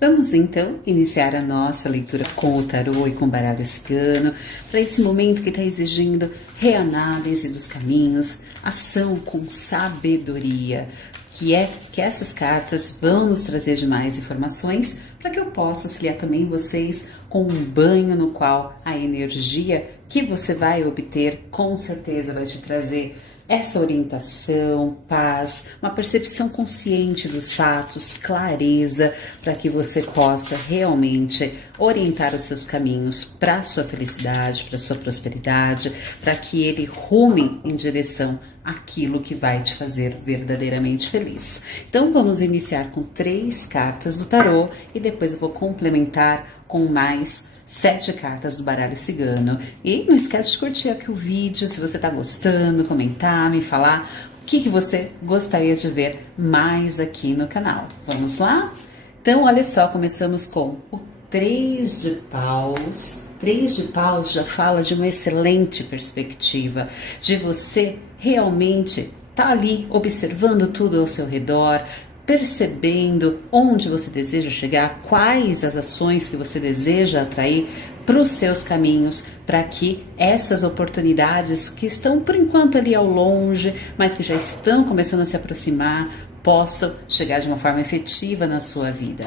Vamos então iniciar a nossa leitura com o tarô e com o baralho cigano, para esse momento que está exigindo reanálise dos caminhos, ação com sabedoria, que essas cartas vão nos trazer de mais informações para que eu possa auxiliar também vocês com um banho no qual a energia que você vai obter com certeza vai te trazer essa orientação, paz, uma percepção consciente dos fatos, clareza, para que você possa realmente orientar os seus caminhos para a sua felicidade, para a sua prosperidade, para que ele rume em direção àquilo que vai te fazer verdadeiramente feliz. Então vamos iniciar com 3 cartas do tarô e depois eu vou complementar com mais 7 cartas do baralho cigano. E não esquece de curtir aqui o vídeo, se você está gostando, comentar, me falar o que você gostaria de ver mais aqui no canal. Vamos lá? Então, olha só, começamos com o 3 de paus. 3 de paus já fala de uma excelente perspectiva, de você realmente estar ali observando tudo ao seu redor, percebendo onde você deseja chegar, quais as ações que você deseja atrair para os seus caminhos, para que essas oportunidades que estão por enquanto ali ao longe, mas que já estão começando a se aproximar, possam chegar de uma forma efetiva na sua vida.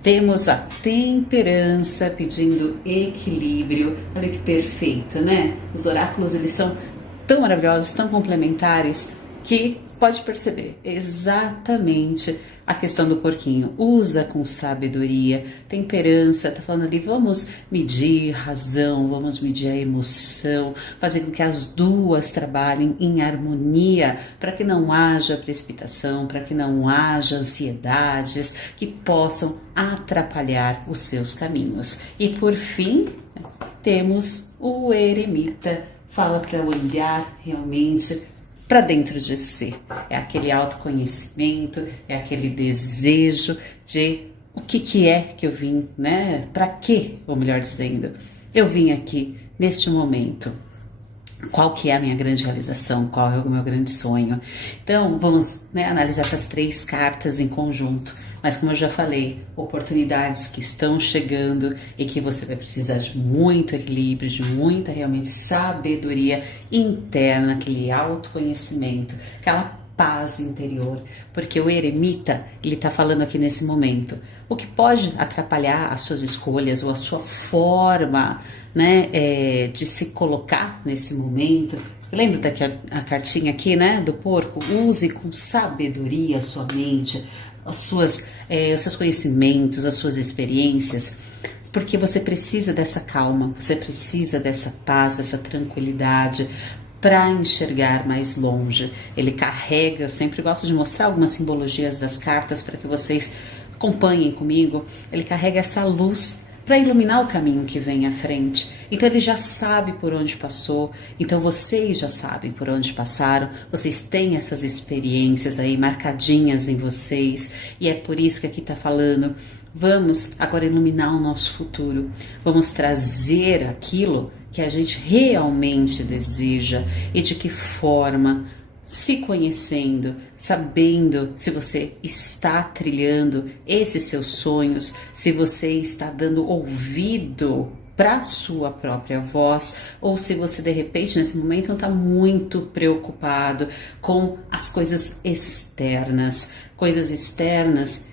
Temos a temperança pedindo equilíbrio. Olha que perfeito, né? Os oráculos, eles são tão maravilhosos, tão complementares, que pode perceber exatamente a questão do porquinho. Usa com sabedoria, temperança, tá falando ali, vamos medir razão, vamos medir a emoção, fazer com que as duas trabalhem em harmonia, para que não haja precipitação, para que não haja ansiedades que possam atrapalhar os seus caminhos. E por fim, temos o eremita, fala para olhar realmente para dentro de si. É aquele autoconhecimento, é aquele desejo de o que é que eu vim, né? Para quê, ou melhor dizendo, eu vim aqui neste momento. Qual que é a minha grande realização? Qual é o meu grande sonho? Então, vamos, né, analisar essas 3 cartas em conjunto. Mas como eu já falei, oportunidades que estão chegando e que você vai precisar de muito equilíbrio, de muita realmente sabedoria interna, aquele autoconhecimento, aquela paz interior, porque o eremita, ele tá falando aqui nesse momento, o que pode atrapalhar as suas escolhas ou a sua forma, né, de se colocar nesse momento. Lembra daquela cartinha aqui, né, do porco? Use com sabedoria a sua mente, os seus conhecimentos, as suas experiências, porque você precisa dessa calma, você precisa dessa paz, dessa tranquilidade para enxergar mais longe. Ele carrega, eu sempre gosto de mostrar algumas simbologias das cartas para que vocês acompanhem comigo. Ele carrega essa luz para iluminar o caminho que vem à frente. Então ele já sabe por onde passou, então vocês já sabem por onde passaram, vocês têm essas experiências aí marcadinhas em vocês, e é por isso que aqui está falando, vamos agora iluminar o nosso futuro, vamos trazer aquilo que a gente realmente deseja e de que forma, se conhecendo, sabendo se você está trilhando esses seus sonhos, se você está dando ouvido para a sua própria voz, ou se você de repente nesse momento não está muito preocupado com as coisas externas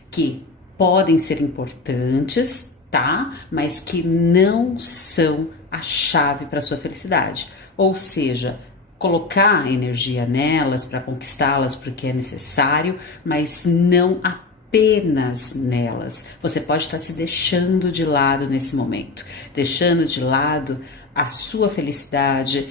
que podem ser importantes, tá? Mas que não são a chave para a sua felicidade. Ou seja, colocar energia nelas para conquistá-las porque é necessário, mas não apenas nelas. Você pode estar se deixando de lado nesse momento, deixando de lado a sua felicidade,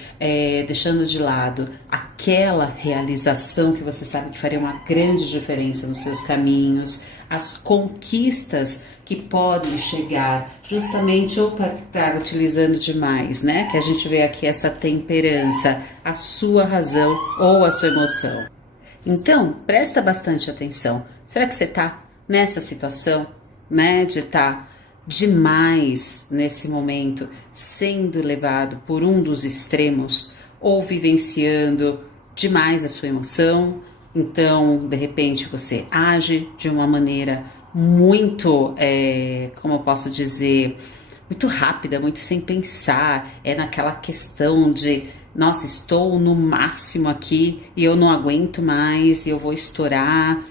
deixando de lado aquela realização que você sabe que faria uma grande diferença nos seus caminhos, as conquistas que podem chegar justamente ou para estar utilizando demais, né? Que a gente vê aqui essa temperança, a sua razão ou a sua emoção. Então, presta bastante atenção. Será que você está nessa situação, né? De estar demais nesse momento, sendo levado por um dos extremos ou vivenciando demais a sua emoção? Então, de repente, você age de uma maneira muito, como eu posso dizer, muito rápida, muito sem pensar, é naquela questão de, nossa, estou no máximo aqui e eu não aguento mais e eu vou estourar,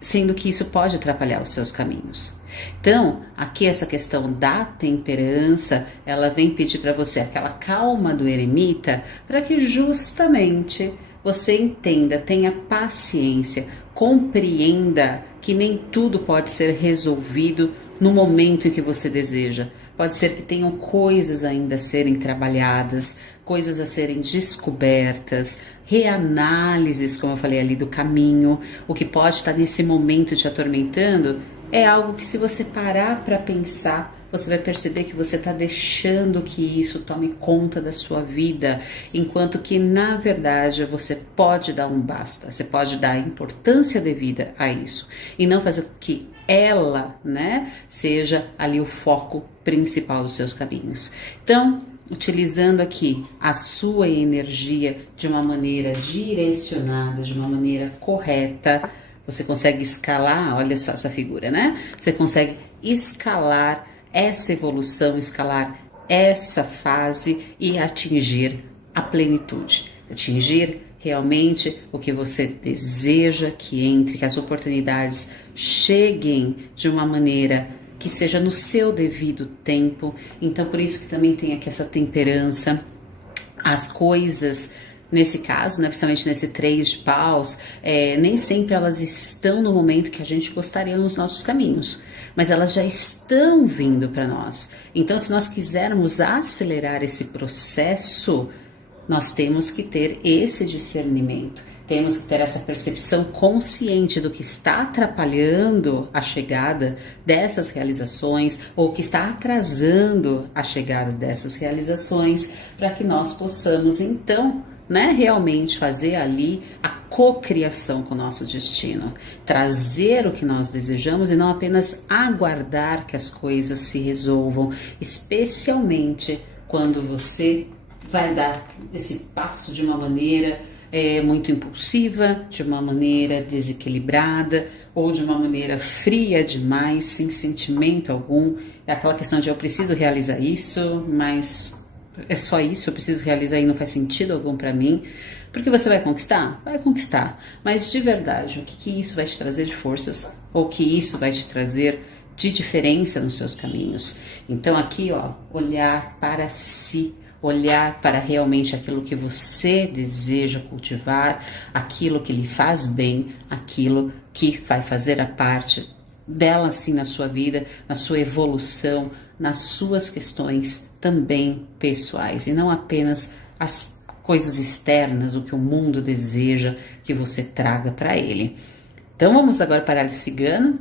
sendo que isso pode atrapalhar os seus caminhos. Então, aqui essa questão da temperança, ela vem pedir para você aquela calma do eremita, para que justamente você entenda, tenha paciência, compreenda que nem tudo pode ser resolvido no momento em que você deseja. Pode ser que tenham coisas ainda a serem trabalhadas, coisas a serem descobertas, reanálises, como eu falei ali, do caminho. O que pode estar nesse momento te atormentando é algo que, se você parar para pensar, você vai perceber que você está deixando que isso tome conta da sua vida, enquanto que, na verdade, você pode dar um basta, você pode dar a importância devida a isso e não fazer com que ela, né, seja ali o foco principal dos seus caminhos. Então, utilizando aqui a sua energia de uma maneira direcionada, de uma maneira correta, você consegue escalar, olha só essa figura, né? Você consegue escalar essa evolução, escalar essa fase e atingir a plenitude, atingir realmente o que você deseja que entre, que as oportunidades cheguem de uma maneira que seja no seu devido tempo. Então, por isso que também tem aqui essa temperança, as coisas. Nesse caso, né, principalmente nesse 3 de paus, nem sempre elas estão no momento que a gente gostaria nos nossos caminhos, mas elas já estão vindo para nós. Então, se nós quisermos acelerar esse processo, nós temos que ter esse discernimento, temos que ter essa percepção consciente do que está atrapalhando a chegada dessas realizações ou que está atrasando a chegada dessas realizações, para que nós possamos, então, né, realmente fazer ali a cocriação com o nosso destino, trazer o que nós desejamos e não apenas aguardar que as coisas se resolvam, especialmente quando você vai dar esse passo de uma maneira muito impulsiva, de uma maneira desequilibrada ou de uma maneira fria demais, sem sentimento algum. É aquela questão de eu preciso realizar isso, mas é só isso, eu preciso realizar e não faz sentido algum para mim. Porque você vai conquistar? Vai conquistar. Mas de verdade, o que isso vai te trazer de forças? Ou o que isso vai te trazer de diferença nos seus caminhos? Então aqui, ó, olhar para si, olhar para realmente aquilo que você deseja cultivar, aquilo que lhe faz bem, aquilo que vai fazer a parte dela assim na sua vida, na sua evolução, nas suas questões também pessoais e não apenas as coisas externas, o que o mundo deseja que você traga para ele. Então vamos agora para a cigana,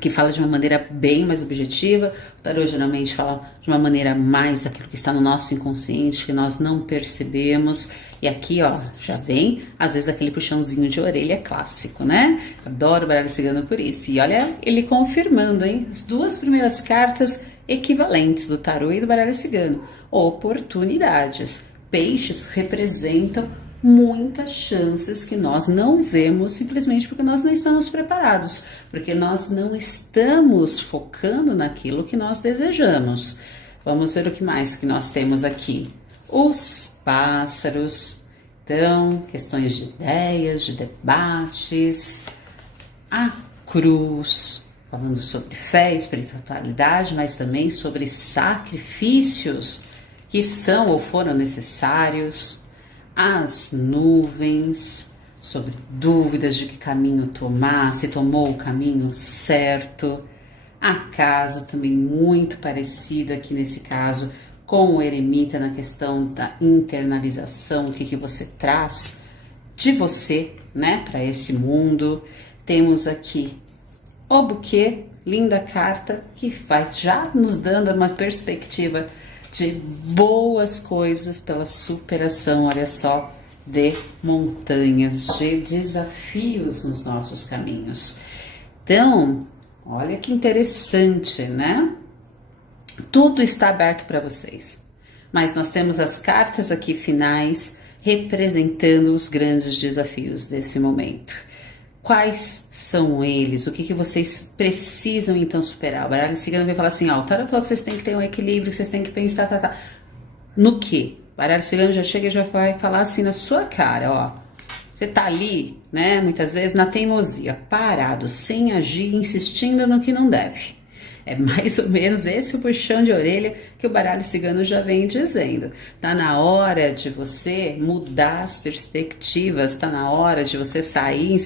que fala de uma maneira bem mais objetiva. O tarô geralmente fala de uma maneira mais aquilo que está no nosso inconsciente, que nós não percebemos. E aqui, ó, já vem, às vezes, aquele puxãozinho de orelha clássico, né? Adoro o baralho cigano por isso. E olha, ele confirmando, hein? As duas primeiras cartas equivalentes do tarô e do baralho cigano. Oportunidades. Peixes representam muitas chances que nós não vemos simplesmente porque nós não estamos preparados, porque nós não estamos focando naquilo que nós desejamos. Vamos ver o que mais que nós temos aqui. Os pássaros, então, questões de ideias, de debates, a cruz, falando sobre fé, espiritualidade, mas também sobre sacrifícios que são ou foram necessários, as nuvens, sobre dúvidas de que caminho tomar, se tomou o caminho certo, a casa também muito parecida aqui nesse caso com o eremita na questão da internalização, o que você traz de você, né, para esse mundo. Temos aqui o buquê, linda carta que vai já nos dando uma perspectiva de boas coisas pela superação, olha só, de montanhas, de desafios nos nossos caminhos. Então, olha que interessante, né? Tudo está aberto para vocês, mas nós temos as cartas aqui finais representando os grandes desafios desse momento. Quais são eles? O que vocês precisam então superar? O baralho cigano vai falar assim, ó, o tarot falou que vocês têm que ter um equilíbrio, que vocês têm que pensar, tá. No quê? O baralho cigano já chega e já vai falar assim na sua cara, ó. Você tá ali, né, muitas vezes na teimosia, parado, sem agir, insistindo no que não deve. É mais ou menos esse o puxão de orelha que o baralho cigano já vem dizendo. Tá na hora de você mudar as perspectivas, tá na hora de você sair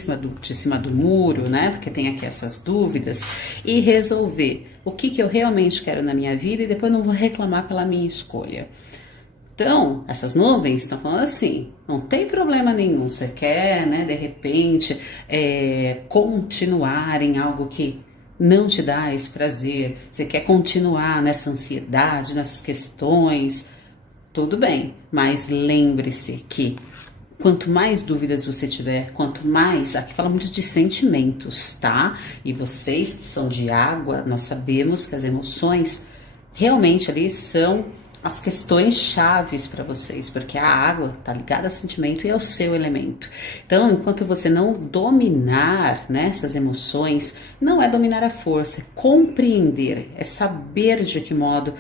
de cima do muro, né? Porque tem aqui essas dúvidas, e resolver o que eu realmente quero na minha vida e depois não vou reclamar pela minha escolha. Então, essas nuvens estão falando assim, não tem problema nenhum, você quer, né, de repente, continuar em algo que não te dá esse prazer, você quer continuar nessa ansiedade, nessas questões, tudo bem, mas lembre-se que quanto mais dúvidas você tiver, quanto mais, aqui fala muito de sentimentos, tá? E vocês que são de água, nós sabemos que as emoções realmente ali são as questões chaves para vocês, porque a água está ligada a sentimento e ao seu elemento. Então, enquanto você não dominar, né, essas emoções, não é dominar a força, é compreender, é saber de que modo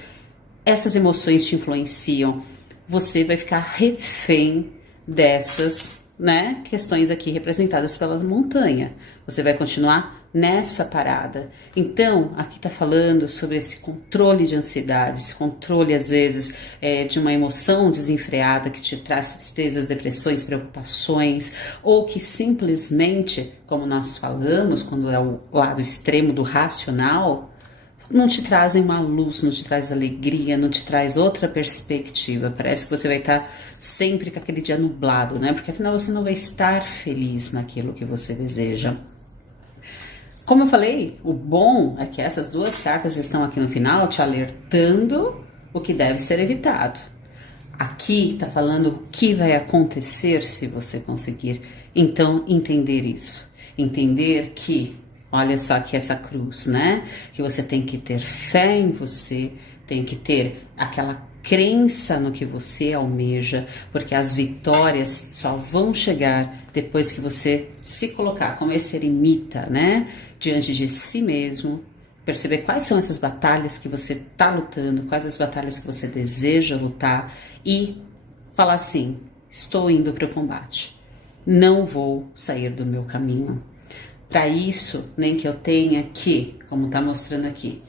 essas emoções te influenciam. Você vai ficar refém dessas, né, questões aqui representadas pela montanha. Você vai continuar nessa parada. Então, aqui tá falando sobre esse controle de ansiedade, esse controle, às vezes, de uma emoção desenfreada que te traz tristezas, depressões, preocupações, ou que simplesmente, como nós falamos, quando é o lado extremo do racional, não te trazem uma luz, não te traz alegria, não te traz outra perspectiva. Parece que você vai estar sempre com aquele dia nublado, né? Porque afinal você não vai estar feliz naquilo que você deseja. Como eu falei, o bom é que essas duas cartas estão aqui no final te alertando o que deve ser evitado. Aqui tá falando o que vai acontecer se você conseguir. Então, entender isso. Entender que, olha só aqui essa cruz, né? Que você tem que ter fé em você, tem que ter aquela crença no que você almeja, porque as vitórias só vão chegar depois que você se colocar como esse eremita, né? Diante de si mesmo, perceber quais são essas batalhas que você está lutando, quais as batalhas que você deseja lutar e falar assim, estou indo para o combate, não vou sair do meu caminho. Para isso, nem que eu tenha que, como está mostrando aqui,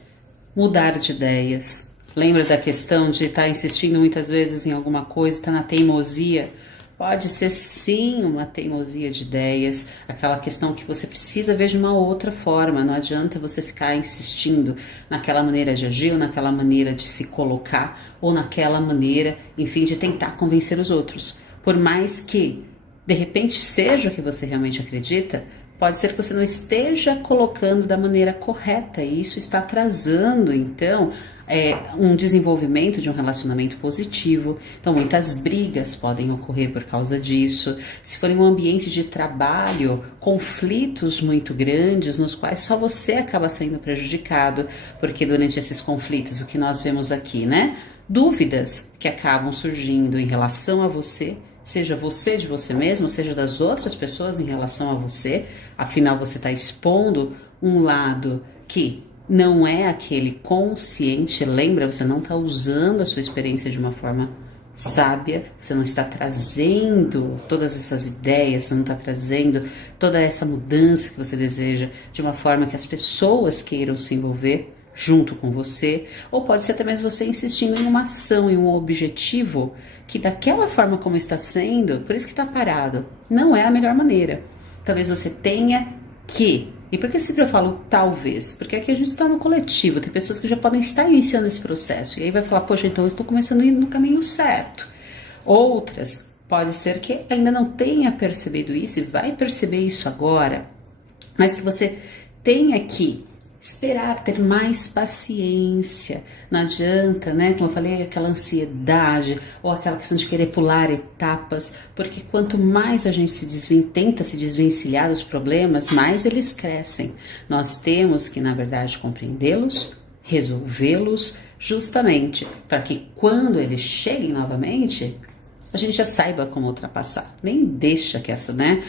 mudar de ideias. Lembra da questão de estar insistindo muitas vezes em alguma coisa, estar na teimosia? Pode ser sim uma teimosia de ideias, aquela questão que você precisa ver de uma outra forma. Não adianta você ficar insistindo naquela maneira de agir, ou naquela maneira de se colocar, ou naquela maneira, enfim, de tentar convencer os outros. Por mais que, de repente, seja o que você realmente acredita, pode ser que você não esteja colocando da maneira correta e isso está atrasando, então, um desenvolvimento de um relacionamento positivo. Então, muitas brigas podem ocorrer por causa disso. Se for em um ambiente de trabalho, conflitos muito grandes, nos quais só você acaba sendo prejudicado, porque durante esses conflitos, o que nós vemos aqui, né? Dúvidas que acabam surgindo em relação a você, seja você de você mesmo, seja das outras pessoas em relação a você. Afinal, você está expondo um lado que não é aquele consciente. Lembra, você não está usando a sua experiência de uma forma sábia, você não está trazendo todas essas ideias, você não está trazendo toda essa mudança que você deseja de uma forma que as pessoas queiram se envolver junto com você, ou pode ser até mesmo você insistindo em uma ação, em um objetivo que daquela forma como está sendo, por isso que está parado, não é a melhor maneira. Talvez você tenha que, e por que sempre eu falo talvez? Porque aqui a gente está no coletivo, tem pessoas que já podem estar iniciando esse processo, e aí vai falar, poxa, então eu estou começando a ir no caminho certo. Outras, pode ser que ainda não tenha percebido isso, e vai perceber isso agora, mas que você tenha que esperar, ter mais paciência. Não adianta, né? Como eu falei, aquela ansiedade ou aquela questão de querer pular etapas, porque quanto mais a gente tenta se desvencilhar dos problemas, mais eles crescem. Nós temos que, na verdade, compreendê-los, resolvê-los, justamente para que quando eles cheguem novamente, a gente já saiba como ultrapassar. Nem deixa que essa, né,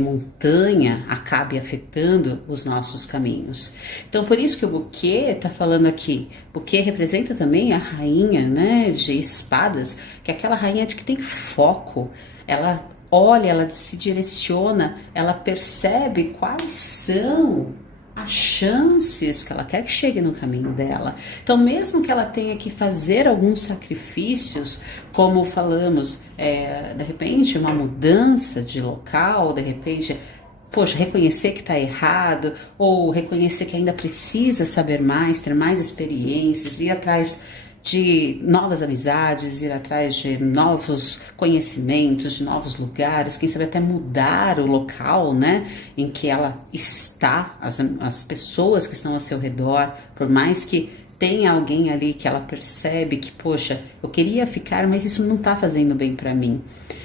montanha acabe afetando os nossos caminhos. Então, por isso que o buquê está falando aqui. Buquê representa também a rainha, né, de espadas, que é aquela rainha de que tem foco. Ela olha, ela se direciona, ela percebe quais são as chances que ela quer que chegue no caminho dela. Então, mesmo que ela tenha que fazer alguns sacrifícios, como falamos, de repente uma mudança de local, de repente, poxa, reconhecer que está errado, ou reconhecer que ainda precisa saber mais, ter mais experiências, ir atrás de novas amizades, ir atrás de novos conhecimentos, de novos lugares, quem sabe até mudar o local, né, em que ela está, as pessoas que estão ao seu redor, por mais que tenha alguém ali que ela percebe que, poxa, eu queria ficar, mas isso não está fazendo bem para mim.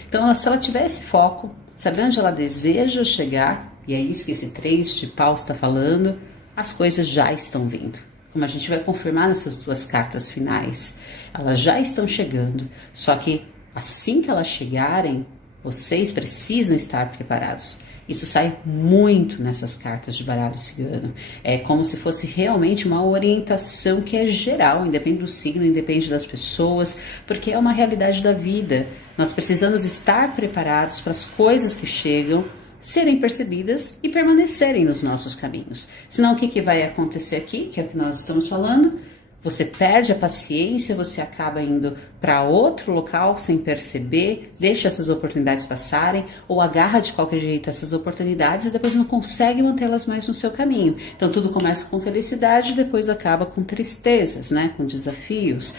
Então, se ela tiver esse foco, saber onde ela deseja chegar, e é isso que esse 3 de paus está falando, as coisas já estão vindo. Como a gente vai confirmar nessas duas cartas finais, elas já estão chegando, só que assim que elas chegarem, vocês precisam estar preparados. Isso sai muito nessas cartas de baralho cigano. É como se fosse realmente uma orientação que é geral, independe do signo, independe das pessoas, porque é uma realidade da vida. Nós precisamos estar preparados para as coisas que chegam, serem percebidas e permanecerem nos nossos caminhos. Senão o que vai acontecer aqui, que é o que nós estamos falando? Você perde a paciência, você acaba indo para outro local sem perceber, deixa essas oportunidades passarem ou agarra de qualquer jeito essas oportunidades e depois não consegue mantê-las mais no seu caminho. Então tudo começa com felicidade e depois acaba com tristezas, né? Com desafios.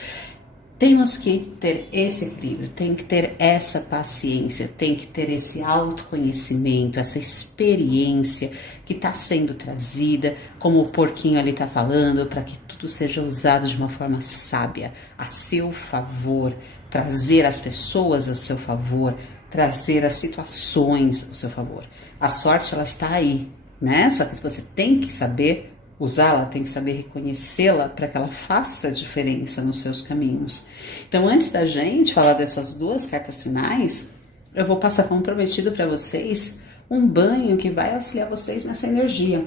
Temos que ter esse equilíbrio, tem que ter essa paciência, tem que ter esse autoconhecimento, essa experiência que está sendo trazida, como o porquinho ali está falando, para que tudo seja usado de uma forma sábia, a seu favor, trazer as pessoas a seu favor, trazer as situações ao seu favor. A sorte, ela está aí, né? Só que você tem que saber usá-la, tem que saber reconhecê-la para que ela faça diferença nos seus caminhos. Então, antes da gente falar dessas duas cartas finais, eu vou passar como prometido para vocês um banho que vai auxiliar vocês nessa energia.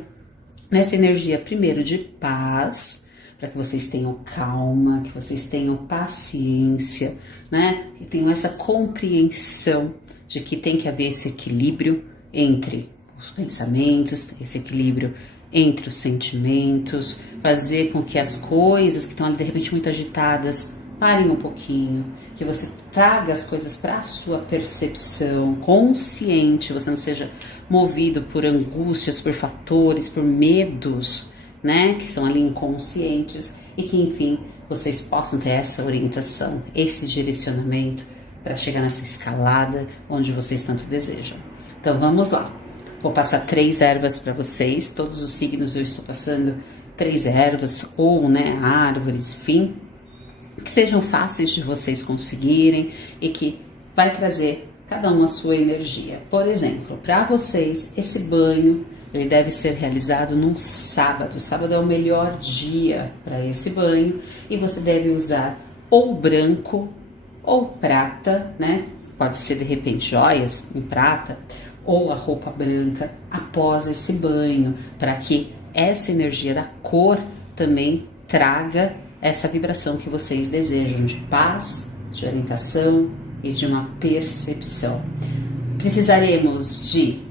Nessa energia, primeiro, de paz, para que vocês tenham calma, que vocês tenham paciência, né? Que tenham essa compreensão de que tem que haver esse equilíbrio entre os pensamentos, esse equilíbrio entre os sentimentos, fazer com que as coisas que estão ali de repente muito agitadas parem um pouquinho, que você traga as coisas para a sua percepção consciente, você não seja movido por angústias, por fatores, por medos, né, que são ali inconscientes e que enfim vocês possam ter essa orientação, esse direcionamento para chegar nessa escalada onde vocês tanto desejam. Então vamos lá. Vou passar 3 ervas para vocês, todos os signos eu estou passando 3 ervas, ou, né, árvores, enfim, que sejam fáceis de vocês conseguirem e que vai trazer cada uma a sua energia. Por exemplo, para vocês, esse banho, ele deve ser realizado num sábado. O sábado é o melhor dia para esse banho e você deve usar ou branco ou prata, né? Pode ser, de repente, joias em prata, ou a roupa branca após esse banho, para que essa energia da cor também traga essa vibração que vocês desejam de paz, de orientação e de uma percepção. Precisaremos de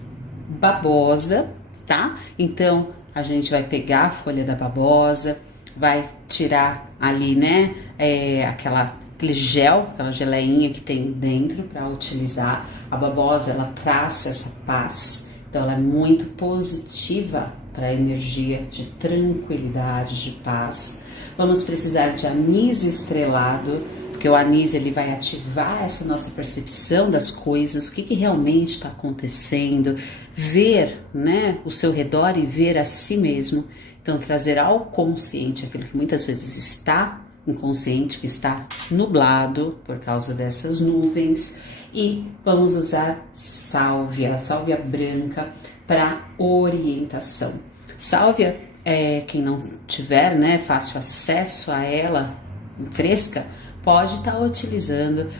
babosa, tá? Então a gente vai pegar a folha da babosa, vai tirar ali, né, aquele gel, aquela geleinha que tem dentro para utilizar. A babosa, ela traz essa paz, então ela é muito positiva para a energia de tranquilidade, de paz. Vamos precisar de anis estrelado, porque o anis ele vai ativar essa nossa percepção das coisas, o que realmente está acontecendo, ver, né, o seu redor e ver a si mesmo. Então trazer ao consciente aquilo que muitas vezes está inconsciente, que está nublado por causa dessas nuvens. E vamos usar sálvia branca para orientação. Sálvia, quem não tiver, né, fácil acesso a ela, fresca, pode estar utilizando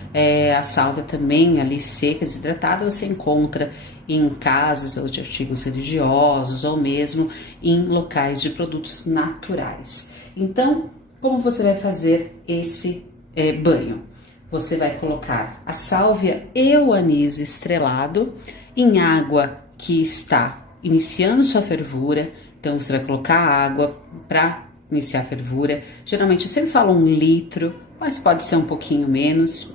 a sálvia também ali seca, desidratada, você encontra em casas ou de artigos religiosos ou mesmo em locais de produtos naturais. Então, como você vai fazer esse banho? Você vai colocar a sálvia e o anis estrelado em água que está iniciando sua fervura. Então, você vai colocar a água para iniciar a fervura. Geralmente, eu sempre falo 1 litro, mas pode ser um pouquinho menos.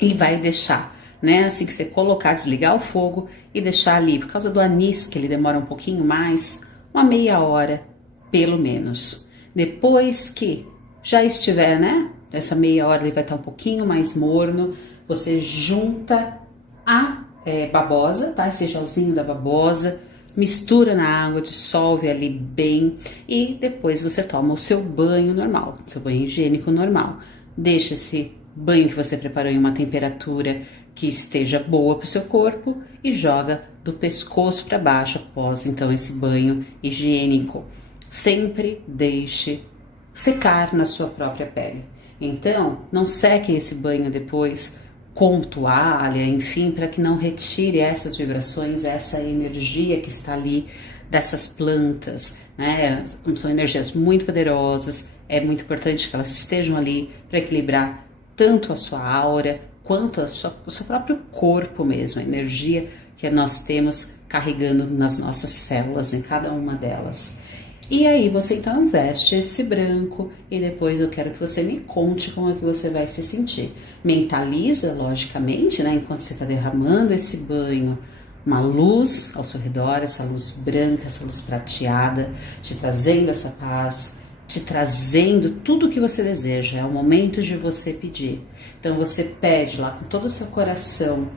E vai deixar, né? Assim que você colocar, desligar o fogo e deixar ali, por causa do anis, que ele demora um pouquinho mais, uma meia hora, pelo menos. Depois que já estiver, né? Essa meia hora ele vai estar um pouquinho mais morno, você junta a babosa, tá? Esse gelzinho da babosa, mistura na água, dissolve ali bem e depois você toma o seu banho normal, seu banho higiênico normal. Deixa esse banho que você preparou em uma temperatura que esteja boa para o seu corpo e joga do pescoço para baixo após então esse banho higiênico. Sempre deixe secar na sua própria pele. Então, não seque esse banho depois com toalha, enfim, para que não retire essas vibrações, essa energia que está ali dessas plantas, né? São energias muito poderosas, é muito importante que elas estejam ali para equilibrar tanto a sua aura quanto o seu próprio corpo mesmo, a energia que nós temos carregando nas nossas células, em cada uma delas. E aí você então veste esse branco e depois eu quero que você me conte como é que você vai se sentir. Mentaliza, logicamente, né, enquanto você está derramando esse banho, uma luz ao seu redor, essa luz branca, essa luz prateada, te trazendo essa paz, te trazendo tudo o que você deseja. É o momento de você pedir. Então você pede lá com todo o seu coração,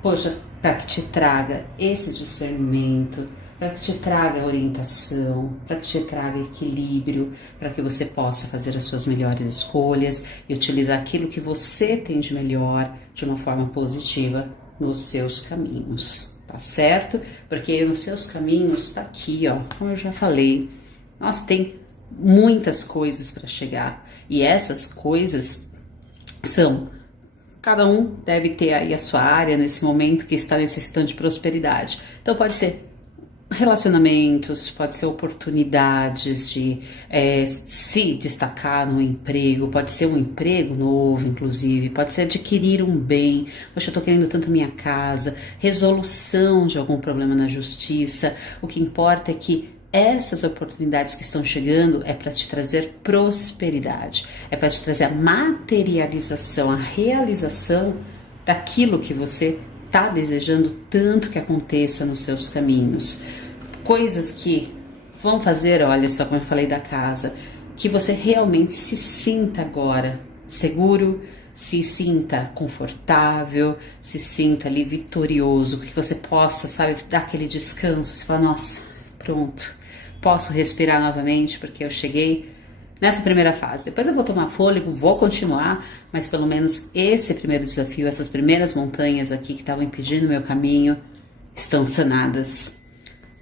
poxa, para que te traga esse discernimento, para que te traga orientação, para que te traga equilíbrio, para que você possa fazer as suas melhores escolhas e utilizar aquilo que você tem de melhor de uma forma positiva nos seus caminhos, tá certo? Porque nos seus caminhos tá aqui, ó, como eu já falei, nossa, tem muitas coisas para chegar e essas coisas são, cada um deve ter aí a sua área nesse momento que está necessitando de prosperidade. Então pode ser relacionamentos, pode ser oportunidades de se destacar no emprego, pode ser um emprego novo, inclusive, pode ser adquirir um bem, poxa, eu tô querendo tanto minha casa, resolução de algum problema na justiça. O que importa é que essas oportunidades que estão chegando é para te trazer prosperidade, é para te trazer a materialização, a realização daquilo que você está desejando tanto que aconteça nos seus caminhos. Coisas que vão fazer, olha só como eu falei da casa, que você realmente se sinta agora seguro, se sinta confortável, se sinta ali vitorioso, que você possa, sabe, dar aquele descanso, você fala, nossa, pronto, posso respirar novamente porque eu cheguei nessa primeira fase. Depois eu vou tomar fôlego, vou continuar, mas pelo menos esse primeiro desafio, essas primeiras montanhas aqui que estavam impedindo o meu caminho, estão sanadas.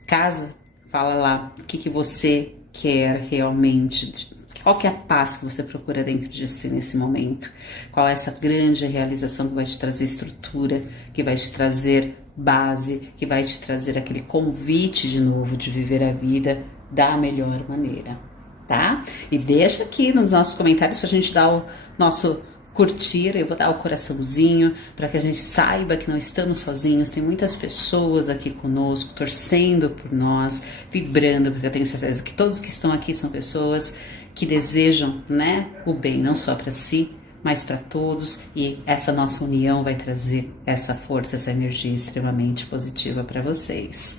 Casa, fala lá o que você quer realmente, qual que é a paz que você procura dentro de si nesse momento, qual é essa grande realização que vai te trazer estrutura, que vai te trazer base, que vai te trazer aquele convite de novo de viver a vida da melhor maneira, tá? E deixa aqui nos nossos comentários pra gente dar o nosso curtir, eu vou dar o coraçãozinho para que a gente saiba que não estamos sozinhos, tem muitas pessoas aqui conosco, torcendo por nós, vibrando, porque eu tenho certeza que todos que estão aqui são pessoas que desejam, né, o bem, não só para si, mas para todos, e essa nossa união vai trazer essa força, essa energia extremamente positiva para vocês.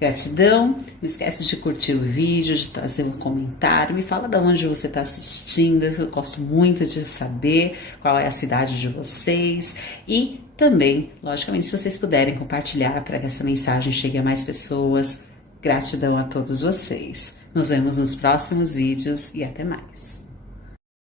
Gratidão, não esquece de curtir o vídeo, de trazer um comentário, me fala de onde você está assistindo, eu gosto muito de saber qual é a cidade de vocês e também, logicamente, se vocês puderem compartilhar para que essa mensagem chegue a mais pessoas, gratidão a todos vocês. Nos vemos nos próximos vídeos e até mais.